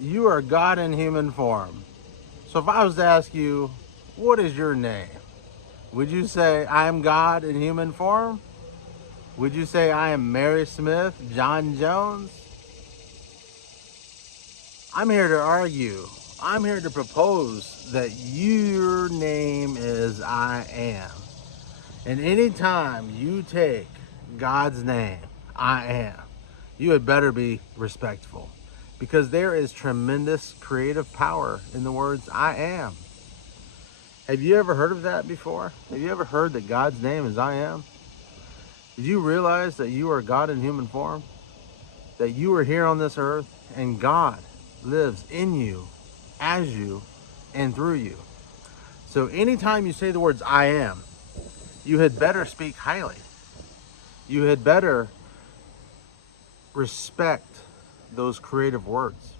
You are God in human form. So if I was to ask you, what is your name? Would you say, I am God in human form? Would you say, I am Mary Smith, John Jones? I'm here to argue. I'm here to propose that your name is I am. And anytime you take God's name, I am, you had better be respectful. Because there is tremendous creative power in the words I am. Have you ever heard of that before? Have you ever heard that God's name is I am? Did you realize that you are God in human form? That you are here on this earth and God lives in you, as you, and through you. So anytime you say the words I am, you had better speak highly. You had better respect those creative words.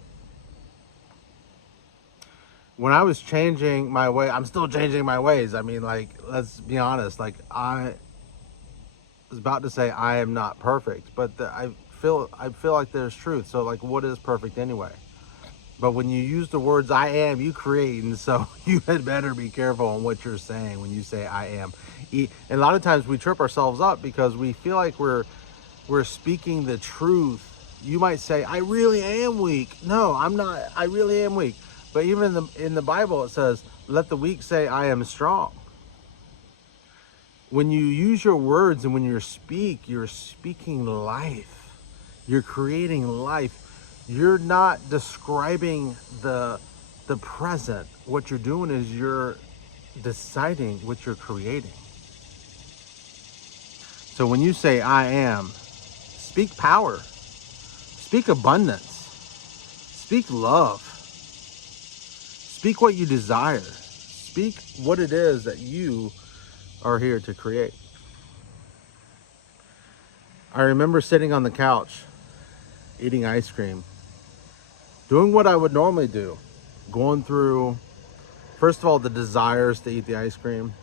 When I was changing my way, I'm still changing my ways. I mean, like, let's be honest. Like, I was about to say I am not perfect, but I feel like there's truth. So, like, what is perfect anyway? But when you use the words I am, you create, and so you had better be careful on what you're saying when you say I am. And a lot of times we trip ourselves up because we feel like we're speaking the truth. You might say, I really am weak. No, I'm not. I really am weak. But even in the Bible, it says, let the weak say, I am strong. When you use your words and when you're speaking life. You're creating life. You're not describing the present. What you're doing is you're deciding what you're creating. So when you say I am, speak power. Speak abundance. Speak love. Speak what you desire. Speak what it is that you are here to create. I remember sitting on the couch, eating ice cream, doing what I would normally do, going through, first of all, the desires to eat the ice cream.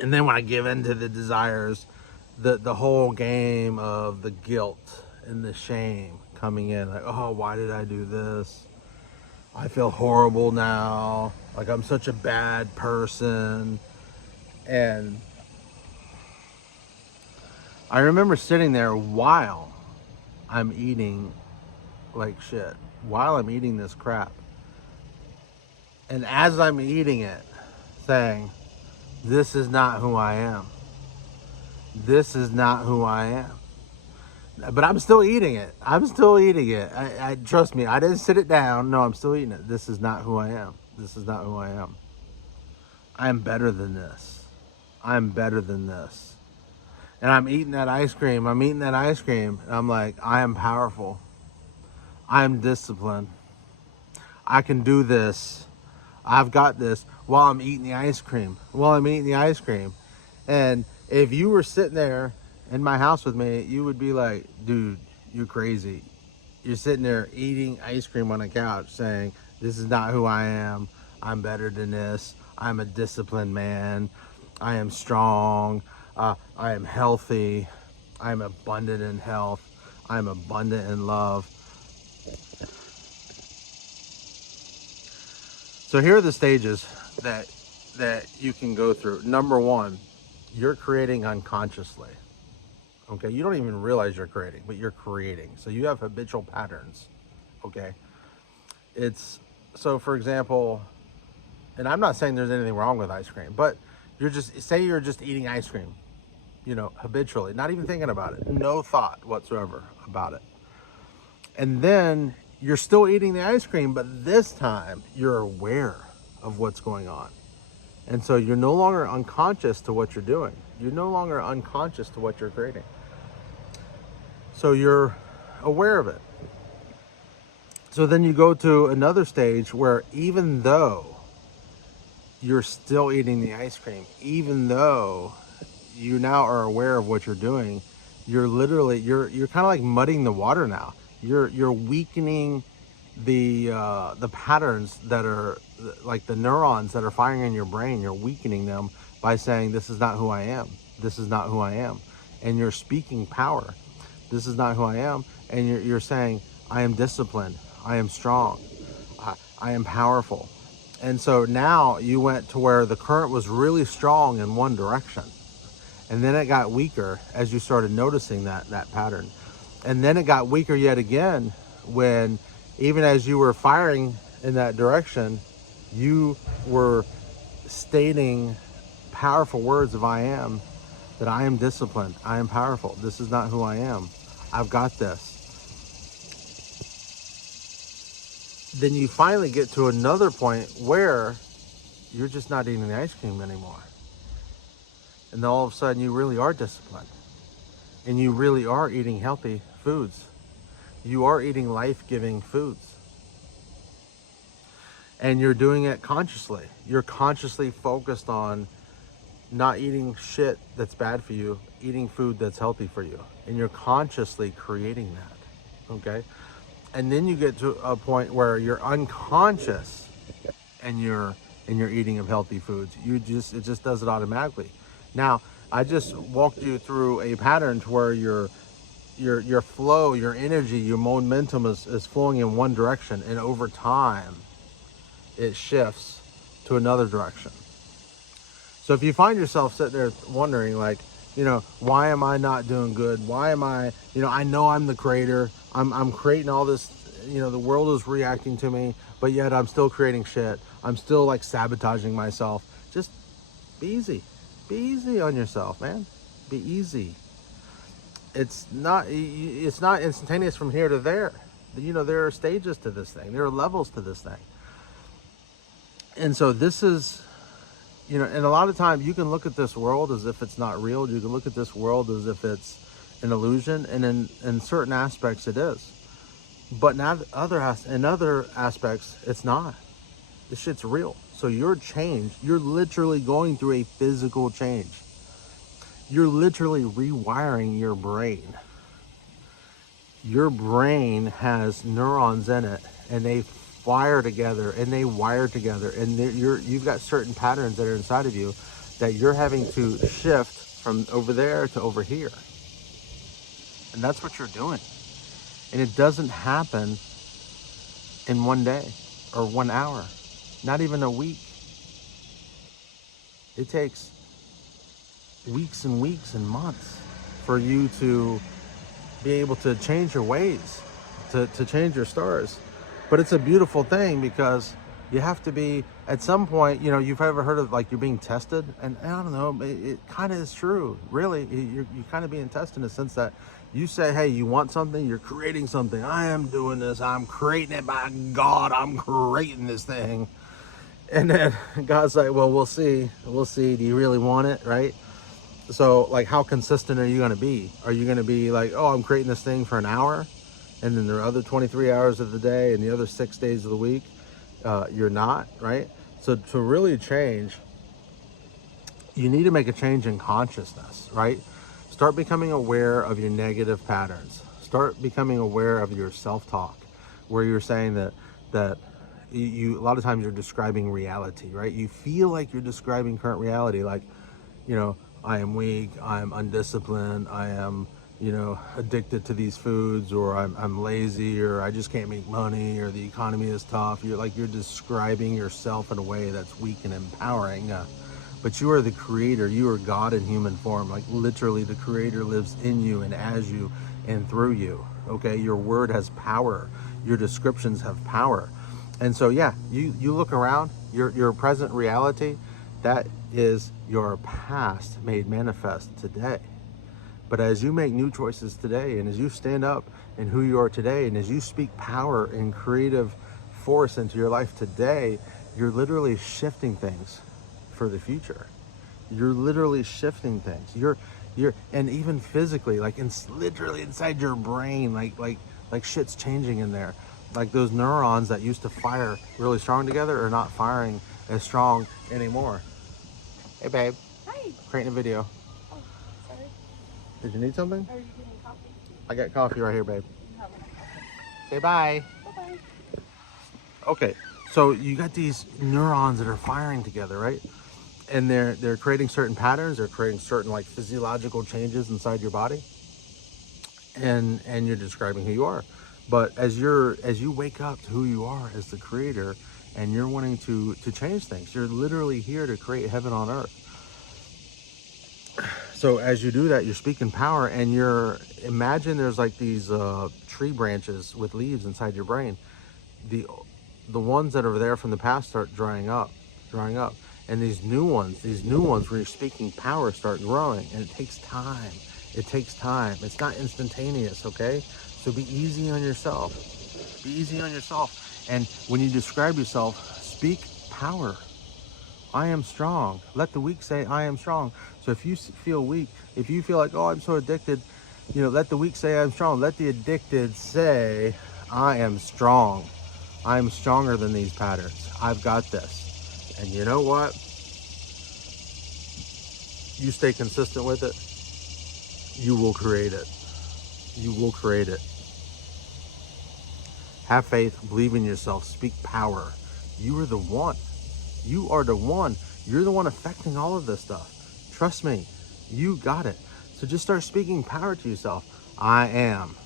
And then when I give in to the desires, the whole game of the guilt and the shame coming in. Like, oh, why did I do this? I feel horrible now. Like I'm such a bad person. And I remember sitting there while I'm eating like shit, while I'm eating this crap. And as I'm eating it, saying, this is not who I am. This is not who I am. But I'm still eating it. I'm still eating it. I trust me, I didn't sit it down. No, I'm still eating it. This is not who I am. This is not who I am. I am better than this. I'm better than this. And I'm eating that ice cream. I'm eating that ice cream. And I'm like, I am powerful. I am disciplined. I can do this. I've got this while I'm eating the ice cream. While I'm eating the ice cream. And if you were sitting there in my house with me, you would be like, dude, you're crazy. You're sitting there eating ice cream on a couch saying, this is not who I am. I'm better than this. I'm a disciplined man. I am strong. I am healthy. I'm abundant in health. I'm abundant in love. So here are the stages that you can go through. Number one, you're creating unconsciously. Okay, you don't even realize you're creating, but you're creating. So you have habitual patterns. Okay, it's so for example, and I'm not saying there's anything wrong with ice cream, but you're just eating ice cream, habitually, not even thinking about it, no thought whatsoever about it. And then you're still eating the ice cream, but this time you're aware of what's going on. And so you're no longer unconscious to what you're doing. You're no longer unconscious to what you're creating. So you're aware of it. So then you go to another stage where even though you're still eating the ice cream, even though you now are aware of what you're doing, you're kind of like muddying the water now. You're weakening the patterns that are like the neurons that are firing in your brain. You're weakening them by saying, this is not who I am. This is not who I am. And you're speaking power. This is not who I am. And you're saying, I am disciplined. I am strong. I am powerful. And so now you went to where the current was really strong in one direction. And then it got weaker as you started noticing that pattern. And then it got weaker yet again when, even as you were firing in that direction, you were stating powerful words of I am, that I am disciplined, I am powerful, this is not who I am, I've got this. Then you finally get to another point where you're just not eating the ice cream anymore. And then all of a sudden you really are disciplined. And you really are eating healthy foods. You are eating life-giving foods. And you're doing it consciously. You're consciously focused on not eating shit that's bad for you, eating food that's healthy for you. And you're consciously creating that, okay? And then you get to a point where you're unconscious and you're eating of healthy foods. It just does it automatically. Now, I just walked you through a pattern to where your flow, your energy, your momentum is flowing in one direction, and over time it shifts to another direction. So if you find yourself sitting there wondering, like, why am I not doing good? Why am I, I know I'm the creator. I'm creating all this, the world is reacting to me, but yet I'm still creating shit. I'm still like sabotaging myself. Just be easy. Be easy on yourself, man. Be easy. It's not instantaneous from here to there. There are stages to this thing. There are levels to this thing. And so this is, and a lot of times you can look at this world as if it's not real. You can look at this world as if it's an illusion, and in certain aspects it is. But in other aspects, it's not. This shit's real. So your change, you're literally going through a physical change. You're literally rewiring your brain. Your brain has neurons in it, and they fire together and they wire together, and you've got certain patterns that are inside of you that you're having to shift from over there to over here. And that's what you're doing. And it doesn't happen in one day or 1 hour, not even a week. It takes weeks and weeks and months for you to be able to change your ways, to change your stars. But it's a beautiful thing, because you have to be, at some point, you've ever heard of, like, you're being tested, and I don't know, it kind of is true, really. You're kind of being tested in the sense that you say, hey, you want something, you're creating something. I am doing this, I'm creating it, by God, I'm creating this thing. And then God's like, well, we'll see, do you really want it, right? So, like, how consistent are you going to be? Are you going to be like, oh, I'm creating this thing for an hour, and then there are other 23 hours of the day and the other 6 days of the week you're not, right? So to really change, you need to make a change in consciousness, right? Start becoming aware of your negative patterns. Start becoming aware of your self-talk, where you're saying that you a lot of times you're describing reality, right? You feel like you're describing current reality, like, I am weak, I'm undisciplined, I am, addicted to these foods, or I'm lazy, or I just can't make money, or the economy is tough. You're describing yourself in a way that's weak and empowering. But you are the creator. You are God in human form. Like, literally, the creator lives in you and as you and through you. Okay, your word has power. Your descriptions have power. And so, yeah, you look around, your present reality, that is your past made manifest today. But as you make new choices today, and as you stand up in who you are today, and as you speak power and creative force into your life today, you're literally shifting things for the future. You're literally shifting things. You're and even physically, like, literally inside your brain, like shit's changing in there. Like, those neurons that used to fire really strong together are not firing as strong anymore. Hey, babe. Hi. Creating a video. Oh, sorry. Did you need something? Are you getting coffee? I got coffee right here, babe. You have enough coffee. Say bye. Bye-bye. Okay, so you got these neurons that are firing together, right? And they're creating certain patterns. They're creating certain, like, physiological changes inside your body. And you're describing who you are. But as you wake up to who you are as the creator, and you're wanting to change things, you're literally here to create heaven on earth. So as you do that, you're speaking power, and imagine there's like these tree branches with leaves inside your brain. The ones that are there from the past start drying up, and these new ones where you're speaking power start growing, and it takes time. It's not instantaneous, okay? So be easy on yourself. And when you describe yourself, speak power. I am strong. Let the weak say, I am strong. So if you feel weak, if you feel like, oh, I'm so addicted, let the weak say, I'm strong. Let the addicted say, I am strong. I'm stronger than these patterns. I've got this. And you know what? You stay consistent with it, you will create it. You will create it. Have faith, believe in yourself, speak power. You are the one. You are the one. You're the one affecting all of this stuff. Trust me, you got it. So just start speaking power to yourself. I am.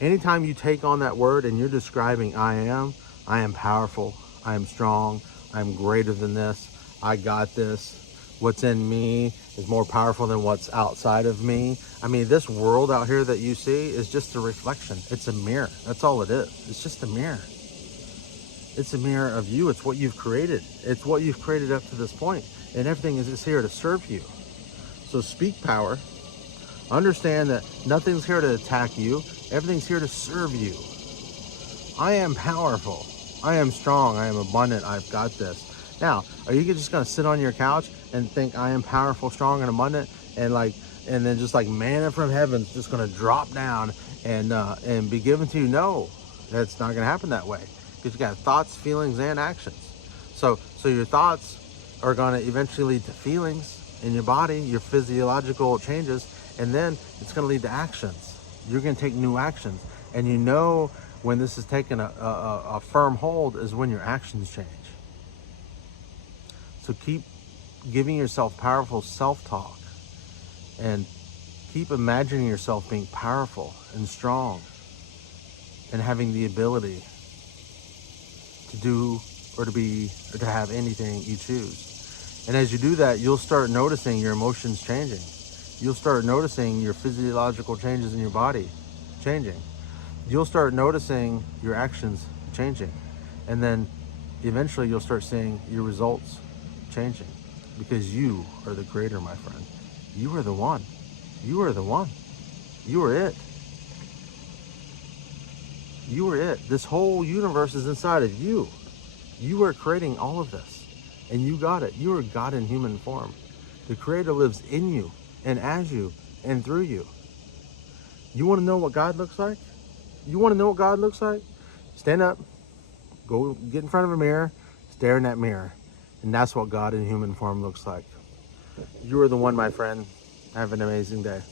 Anytime you take on that word and you're describing I am powerful, I am strong, I am greater than this, I got this. What's in me is more powerful than what's outside of me. I mean, this world out here that you see is just a reflection. It's a mirror. That's all it is. It's just a mirror. It's a mirror of you. It's what you've created. It's what you've created up to this point. And everything is just here to serve you. So speak power. Understand that nothing's here to attack you. Everything's here to serve you. I am powerful. I am strong. I am abundant. I've got this. Now, are you just going to sit on your couch and think I am powerful, strong, and abundant, and then just like manna from heaven's just going to drop down and be given to you? No, that's not going to happen that way, because you got thoughts, feelings, and actions. So your thoughts are going to eventually lead to feelings in your body, your physiological changes, and then it's going to lead to actions. You're going to take new actions, and when this is taking a firm hold is when your actions change. So keep giving yourself powerful self-talk, and keep imagining yourself being powerful and strong and having the ability to do or to be or to have anything you choose. And as you do that, you'll start noticing your emotions changing. You'll start noticing your physiological changes in your body changing. You'll start noticing your actions changing. And then eventually you'll start seeing your results changing, because you are the creator, my friend. You are the one. You are the one. You are it. You are it. This whole universe is inside of you. You are creating all of this, and you got it. You are God in human form. The creator lives in you and as you and through you. You want to know what God looks like? You want to know what God looks like? Stand up, go get in front of a mirror, stare in that mirror. And that's what God in human form looks like. You are the one, my friend. Have an amazing day.